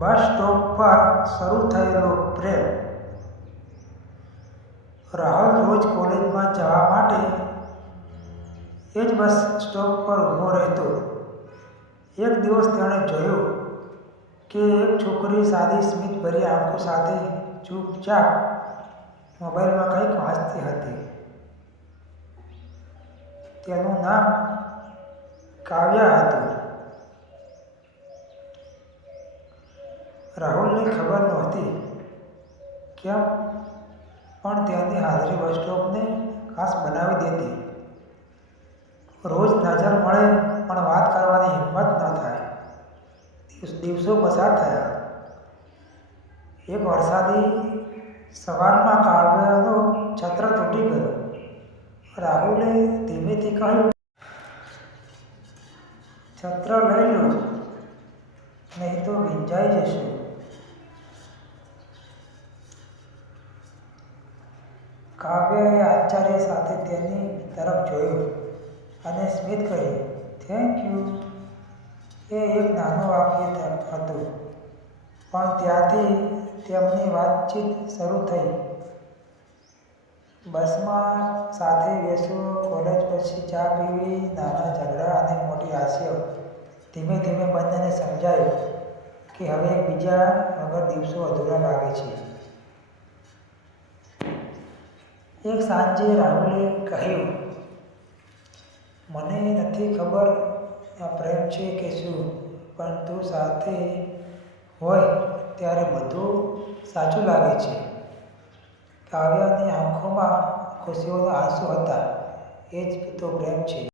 Bus stop પર શરૂ થયેલો પ્રેમ. રાહુલ રોજ કોલેજમાં જવા માટે એ જ બસ સ્ટોપ પર ઊભો રહેતો. એક દિવસ તેણે જોયું કે એક છોકરી સાદી સ્મિતભરી આંખો સાથે ચૂપચાપ મોબાઈલમાં કંઈક વાંચતી હતી. તેનું નામ કાવ્યા હતું. રાહુલને ખબર નહોતી કેમ, પણ તેની હાજરી બસ સ્ટોપને ખાસ બનાવી દેતી. રોજ નજર મળે પણ વાત કરવાની હિંમત ન થાય. દિવસો પસાર થયા. એક વરસાદી સવારમાં કાવ્યાનો છત્ર તૂટી ગયો. રાહુલે ધીમેથી કહ્યું, "છત્ર લઈ લો, નહીં તો ભીંજાઈ જશો." કાવ્યાએ આશ્ચર્ય સાથે તેની તરફ જોયું અને સ્મિત કર્યું, "થેન્ક યુ." એ એક નાનું વાક્ય હતું, પણ ત્યાંથી તેમની વાતચીત શરૂ થઈ. બસમાં સાથે બેસવું, કોલેજ પછી ચા પીવી, નાના ઝઘડા અને મોટી આશયો. ધીમે ધીમે બંનેને સમજાયું કે હવે એકબીજા વગર દિવસો અધૂરા લાગે છે. એક સાંજે રાહુલે કહ્યું, "મને નથી ખબર આ પ્રેમ છે કે શું, પણ તું સાથે હોય ત્યારે બધું સાચું લાગે છે." કાવ્યાની આંખોમાં ખુશીઓના આંસુ હતા. એ જ તો પ્રેમ છે.